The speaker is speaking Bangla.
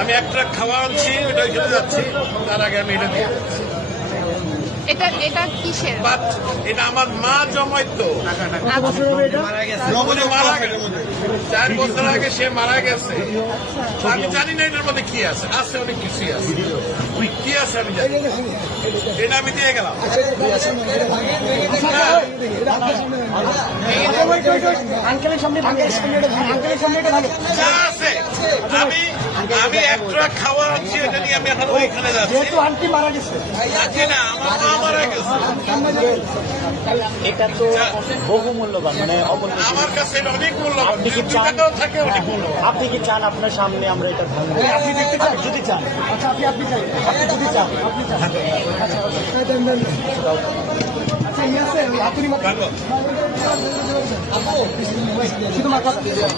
আমি একটা খাওয়া আনছি, ওটা খেতে যাচ্ছি, তার আগে আমি এটা দিয়ে এটা কিসের? এটা আমার মা জমাইতো, মারা গেছে 4 বছর আগে, সে মারা গেছে। আমি জানি না এটার মধ্যে কি আছে, আছে অনেক কিছুই আছে, কি আছে আমি জানি। এটা আমি দিয়ে গেলাম। যা আছে আমি একটা খাওয়া আনছি, এটা নিয়ে আমি এখন ওইখানে যাচ্ছি। আন্টি মারা গেছে, না আমার মা মারা গেছে। এটা তো বহু মূল্যবান, মানে আমার কাছে এটা অনেক মূল্যবান। আপনি কি 2 চান, টাকাও থাকে অনেক মূল্যবান। আপনি কি চান আপনার সামনে আমরা এটা ভাঙবো? আপনি দেখতে চান? যদি চান, আচ্ছা আপনি চাই, আপনি যদি চান, আপনি চান, আচ্ছা আচ্ছা ইয়ে আছে, আপনি ভালো। শুধু মাথা